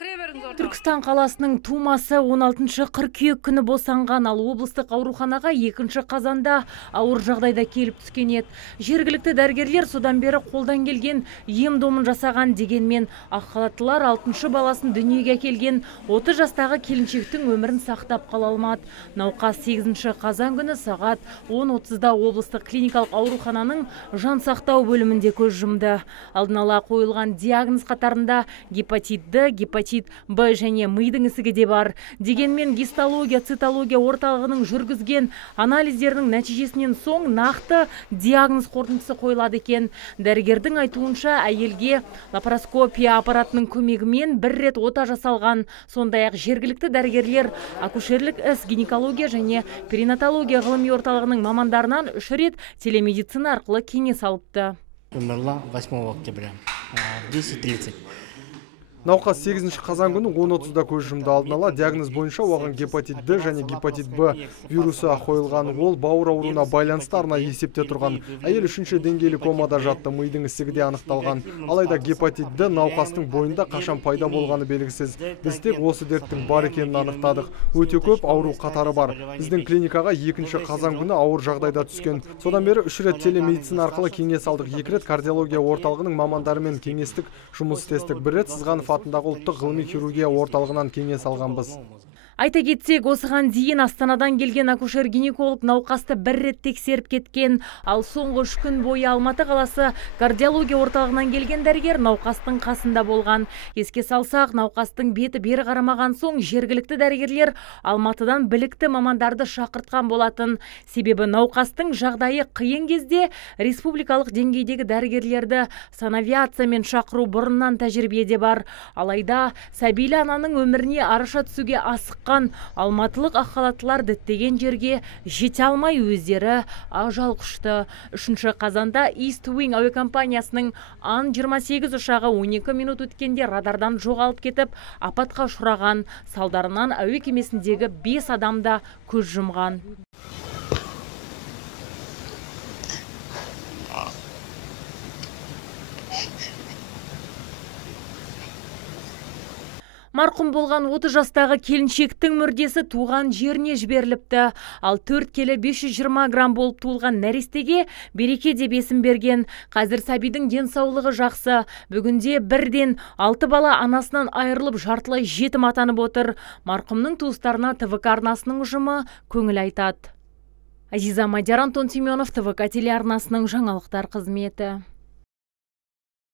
кіре беріңіз ортаға. Түркістан қаласының тумасы 16 қыркүйек күні босанған, ал облыстық ауруханаға 2 қазанда ауыр жағдайда келіп түскен еді. Жергілікті дәрігерлер содан бері қолдан келген ем-домын жасаған, дегенмен ақ халаттылар 6 баласын дүниеге келген 30 жастағы келіншектің өмірін сақтап қала алмады. Науқас 8 қазан күні сағат 10:30-да облыстық клиникалық аурухананың жан сақтау бөлімінде көз жұмды. Алдын ала қойылған диагноз қатарында гепатит Д, гепатит Б және мидың ісігі де бар. Дегенмен гистология, цитология орталығының жүргізген анализдерінің нәтижесінен соң нақты диагноз қорытындысы қойылады екен. Дәрігердің айтуынша әйелге лапароскопия аппаратының көмегімен 1 рет ота жасалған. Сондай-ақ жергілікті дәрігерлер акушерлік іс, гинекология және перинатология ғылыми орталығының мамандарынан 3 рет телемедицина арқылы кеңес алыпты. Умерла 8 октября в 10:30. Науқас 8 қазан күні 10:30-да көз жұмды. Алдын ала диагноз бойынша оған гепатит Д және гепатит Б вирусы қойылған. Ол бауыр ауруына байланысты арнайы есепте тұрған. Әйел 3-ші деңгейлі комада жатты, мидың ісігі де анықталған. Алайда гепатит Д науқастың бойында қашан пайда болғаны белгісіз. Біз тек осы дерттің бар екенін анықтадық. Өте көп ауру қатары бар. Біздің клиникаға 2 қазан күні ауыр жағдайда түскен. Содан бері 3 рет телемедицина арқылы кеңес алдық. 2 рет кардиология орталығының мамандарымен кеңестік жұмыс істестік. 1 рет Сызғанов атындағы ұлттық ғылыми хирургия орталығынан кеңес алғанбыз. Айта кетсек, осыған дейін Астанадан келген акушер-гинеколог науқасты 1 рет тексеріп кеткен, ал соңғы 3 күн бойы Алматы қаласы кардиология орталығынан келген дәрігер науқастың қасында болған. Еске салсақ, науқастың беті бері қарамаған соң жергілікті дәрігерлер Алматыдан білікті мамандарды шақыртқан болатын. Себебі науқастың жағдайы қиын кезде республикалық деңгейдегі дәрігерлерді санавиациямен шақыру бұрыннан тәжірибеде бар. Алайда сәбилі ананың өміріне араша түсуге асыққан алматылық ақ халаттылар діттеген жерге жете алмай өздері ажал құшты. 3 қазанда East Wing әуе компаниясының Ан-28 ұшағы 12 минут өткенде радардан жоғалып кетіп, апатқа ұшыраған. Салдарынан әуе кемесіндегі 5 адам да көз жұмған. Марқұм болған 30 жастағы келіншектің мүрдесі туған жеріне жіберіліпті. Ал 4 келі 520 грамм болып туылған нәрестеге Береке деп есім берген. Қазір сәбидің денсаулығы жақсы. Бүгінде 1-ден 6 бала анасынан айырылып жартылай жетім атанып отыр. Марқұмның туыстарына ТВК арнасының ұжымы көңіл айтады. Азиза Мадияр, Антон Семенов, ТВК телеарнасының жаңалықтар қызметі.